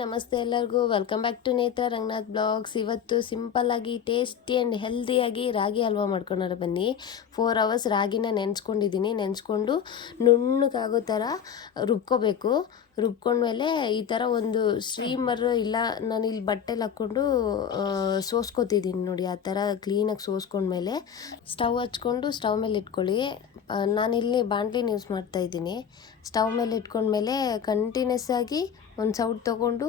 ನಮಸ್ತೆ ಎಲ್ಲರಿಗೂ. Welcome back to ನೇತ್ರ ರಂಗನಾಥ್ ಬ್ಲಾಗ್ಸ್. ಇವತ್ತು ಸಿಂಪಲ್ಲಾಗಿ ಟೇಸ್ಟಿ ಆ್ಯಂಡ್ ಹೆಲ್ದಿಯಾಗಿ ರಾಗಿ ಹಲ್ವಾ ಮಾಡ್ಕೊಂಡ್ರೆ ಬನ್ನಿ. 4 ಅವರ್ಸ್ ರಾಗಿನ ನೆನೆಸ್ಕೊಂಡಿದ್ದೀನಿ. ನೆನೆಸ್ಕೊಂಡು ನುಣ್ಣಗಾಗೋ ಥರ ರುಬ್ಕೋಬೇಕು. ರುಬ್ಕೊಂಡ್ಮೇಲೆ ಈ ಥರ ಒಂದು ಸ್ಟೀಮರ್ ಇಲ್ಲ, ನಾನು ಇಲ್ಲಿ ಬಟ್ಟೆಲಿ ಹಾಕ್ಕೊಂಡು ಸೋಸ್ಕೋತಿದ್ದೀನಿ ನೋಡಿ. ಆ ಥರ ಕ್ಲೀನಾಗಿ ಸೋಸ್ಕೊಂಡ್ಮೇಲೆ ಸ್ಟವ್ ಹಚ್ಕೊಂಡು ಸ್ಟವ್ ಮೇಲೆ ಇಟ್ಕೊಳ್ಳಿ. ನಾನಿಲ್ಲಿ ಬಾಣಲಿನ ಯೂಸ್ ಮಾಡ್ತಾಯಿದ್ದೀನಿ. ಸ್ಟವ್ ಮೇಲೆ ಇಟ್ಕೊಂಡ್ಮೇಲೆ ಕಂಟಿನ್ಯೂಸ್ ಆಗಿ ಒಂದು ಸೌಟ್ ತೊಗೊಂಡು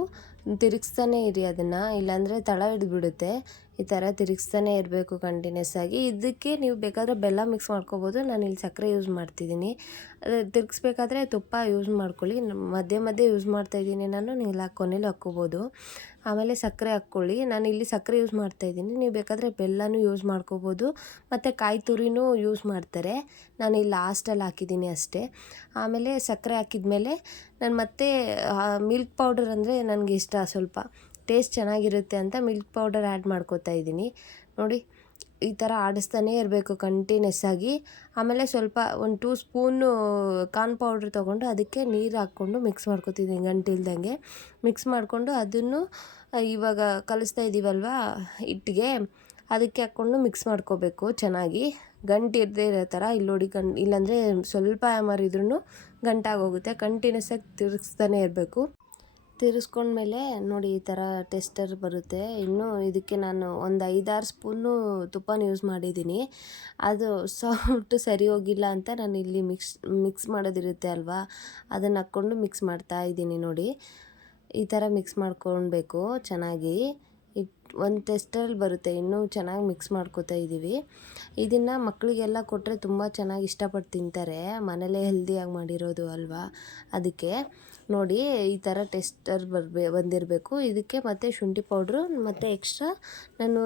ತಿರುಗಿಸ್ತಾನೆ ಇರಿ ಅದನ್ನು, ಇಲ್ಲಾಂದರೆ ತಳ ಹಿಡಿದ್ಬಿಡುತ್ತೆ. ಈ ಥರ ತಿರುಗಿಸ್ತಾನೆ ಇರಬೇಕು ಕಂಟಿನ್ಯೂಸ್ ಆಗಿ. ಇದಕ್ಕೆ ನೀವು ಬೇಕಾದರೆ ಬೆಲ್ಲ ಮಿಕ್ಸ್ ಮಾಡ್ಕೋಬೋದು. ನಾನು ಇಲ್ಲಿ ಸಕ್ಕರೆ ಯೂಸ್ ಮಾಡ್ತಿದ್ದೀನಿ. ತಿರುಗಿಸ್ಬೇಕಾದ್ರೆ ತುಪ್ಪ ಯೂಸ್ ಮಾಡ್ಕೊಳ್ಳಿ. ಮಧ್ಯೆ ಯೂಸ್ ಮಾಡ್ತಾಯಿದ್ದೀನಿ ನಾನು. ನೀವು ಕೊನೆಯಲ್ಲಿ ಹಾಕ್ಕೋಬೋದು. ಆಮೇಲೆ ಸಕ್ಕರೆ ಹಾಕ್ಕೊಳ್ಳಿ. ನಾನು ಇಲ್ಲಿ ಸಕ್ಕರೆ ಯೂಸ್ ಮಾಡ್ತಾಯಿದ್ದೀನಿ. ನೀವು ಬೇಕಾದರೆ ಬೆಲ್ಲನೂ ಯೂಸ್ ಮಾಡ್ಕೋಬೋದು, ಮತ್ತು ಕಾಯಿ ತುರಿನೂ ಯೂಸ್ ಮಾಡ್ತಾರೆ. ನಾನು ಇಲ್ಲಿ ಲಾಸ್ಟಲ್ಲಿ ಹಾಕಿದ್ದೀನಿ ಅಷ್ಟೇ. ಆಮೇಲೆ ಸಕ್ಕರೆ ಹಾಕಿದ್ಮೇಲೆ ನಾನು ಮತ್ತೆ ಮಿಲ್ಕ್ ಪೌಡರ್ ಅಂದರೆ ನನಗೆ ಇಷ್ಟ, ಸ್ವಲ್ಪ ಟೇಸ್ಟ್ ಚೆನ್ನಾಗಿರುತ್ತೆ ಅಂತ ಮಿಲ್ಕ್ ಪೌಡರ್ ಆ್ಯಡ್ ಮಾಡ್ಕೋತಾ ಇದ್ದೀನಿ ನೋಡಿ. ಈ ಥರ ಆಡಿಸ್ತಾನೇ ಇರಬೇಕು ಕಂಟಿನ್ಯೂಸ್ ಆಗಿ. ಆಮೇಲೆ ಸ್ವಲ್ಪ ಒಂದು 2 ಸ್ಪೂನು ಕಾರ್ನ್ ಪೌಡ್ರ್ ತೊಗೊಂಡು ಅದಕ್ಕೆ ನೀರು ಹಾಕ್ಕೊಂಡು ಮಿಕ್ಸ್ ಮಾಡ್ಕೊತಿದ್ದೀನಿ ಗಂಟಿಲ್ದಂಗೆ. ಮಿಕ್ಸ್ ಮಾಡಿಕೊಂಡು ಅದನ್ನು ಇವಾಗ ಕಲಿಸ್ತಾ ಇದ್ದೀವಲ್ವ ಹಿಟ್ಟಿಗೆ, ಅದಕ್ಕೆ ಹಾಕ್ಕೊಂಡು ಮಿಕ್ಸ್ ಮಾಡ್ಕೋಬೇಕು ಚೆನ್ನಾಗಿ. ಗಂಟು ಇರದೇ ಇರೋ ಥರ ಇಲ್ಲಿ ನೋಡಿ. ಇಲ್ಲಾಂದರೆ ಸ್ವಲ್ಪ ಮರಿದ್ರೂ ಗಂಟಾಗೋಗುತ್ತೆ. ಕಂಟಿನ್ಯೂಸ್ ಆಗಿ ತಿರುಗಿಸ್ತಾನೆ ಇರಬೇಕು. ತಿರ್ಗಿಸ್ಕೊಂಡ್ಮೇಲೆ ನೋಡಿ ಈ ಥರ ಟೆಸ್ಟರ್ ಬರುತ್ತೆ. ಇನ್ನು ಇದಕ್ಕೆ ನಾನು ಒಂದು 5-6 ಸ್ಪೂನು ತುಪ್ಪನ ಯೂಸ್ ಮಾಡಿದ್ದೀನಿ. ಅದು ಸೌಟು ಸರಿ ಹೋಗಿಲ್ಲ ಅಂತ ನಾನು ಇಲ್ಲಿ ಮಿಕ್ಸ್ ಮಾಡೋದಿರುತ್ತೆ ಅಲ್ವಾ, ಅದನ್ನು ಹಾಕ್ಕೊಂಡು ಮಿಕ್ಸ್ ಮಾಡ್ತಾ ಇದ್ದೀನಿ ನೋಡಿ. ಈ ಥರ ಮಿಕ್ಸ್ ಮಾಡ್ಕೊಳ್ಬೇಕು ಚೆನ್ನಾಗಿ. ಒಂದು ಟೆಸ್ಟರಲ್ಲಿ ಬರುತ್ತೆ. ಇನ್ನೂ ಚೆನ್ನಾಗಿ ಮಿಕ್ಸ್ ಮಾಡ್ಕೋತಾ ಇದ್ದೀವಿ. ಇದನ್ನು ಮಕ್ಕಳಿಗೆಲ್ಲ ಕೊಟ್ಟರೆ ತುಂಬ ಚೆನ್ನಾಗಿ ಇಷ್ಟಪಟ್ಟು ತಿಂತಾರೆ. ಮನೇಲೇ ಹೆಲ್ದಿಯಾಗಿ ಮಾಡಿರೋದು ಅಲ್ವಾ, ಅದಕ್ಕೆ ನೋಡಿ ಈ ಥರ ಟೆಸ್ಟರ್ ಬಂದಿರಬೇಕು. ಇದಕ್ಕೆ ಮತ್ತು ಶುಂಠಿ ಪೌಡ್ರು ಮತ್ತು ಎಕ್ಸ್ಟ್ರಾ ನಾನು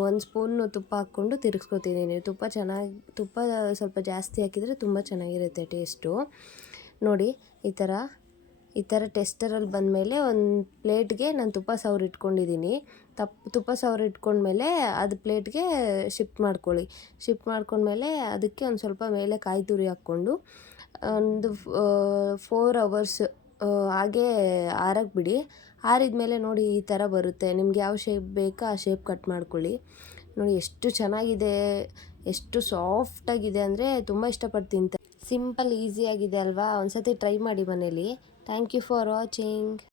1 ಸ್ಪೂನು ತುಪ್ಪ ಹಾಕ್ಕೊಂಡು ತಿರುಗಿಸ್ಕೊತಿದ್ದೀನಿ. ತುಪ್ಪ ಸ್ವಲ್ಪ ಜಾಸ್ತಿ ಹಾಕಿದರೆ ತುಂಬ ಚೆನ್ನಾಗಿರುತ್ತೆ ಟೇಸ್ಟು ನೋಡಿ. ಈ ಥರ ಟೆಸ್ಟರಲ್ಲಿ ಬಂದಮೇಲೆ ಒಂದು ಪ್ಲೇಟ್ಗೆ ನಾನು ತುಪ್ಪ ಸವರಿ ಇಟ್ಕೊಂಡಿದ್ದೀನಿ. ತುಪ್ಪ ಸವರಿ ಇಟ್ಕೊಂಡ್ಮೇಲೆ ಅದು ಪ್ಲೇಟ್ಗೆ ಶಿಫ್ಟ್ ಮಾಡ್ಕೊಳ್ಳಿ. ಶಿಫ್ಟ್ ಮಾಡ್ಕೊಂಡ್ಮೇಲೆ ಅದಕ್ಕೆ ಒಂದು ಸ್ವಲ್ಪ ಮೇಲೆ ಕಾಯಿ ತುರಿ ಹಾಕ್ಕೊಂಡು ಒಂದು 4 ಅವರ್ಸ್ ಹಾಗೇ ಆರಕ್ಕೆ ಬಿಡಿ. ಆರಿದ್ಮೇಲೆ ನೋಡಿ ಈ ಥರ ಬರುತ್ತೆ. ನಿಮ್ಗೆ ಯಾವ ಶೇಪ್ ಬೇಕೋ ಆ ಶೇಪ್ ಕಟ್ ಮಾಡ್ಕೊಳ್ಳಿ. ನೋಡಿ ಎಷ್ಟು ಚೆನ್ನಾಗಿದೆ, ಎಷ್ಟು ಸಾಫ್ಟಾಗಿದೆ ಅಂದರೆ ತುಂಬ ಇಷ್ಟಪಟ್ಟು ತಿಂತಾರೆ. ಸಿಂಪಲ್ ಈಸಿಯಾಗಿದೆ ಅಲ್ವಾ, ಒಂದು ಸತಿ ಟ್ರೈ ಮಾಡಿ ಮನೇಲಿ. Thank you for watching.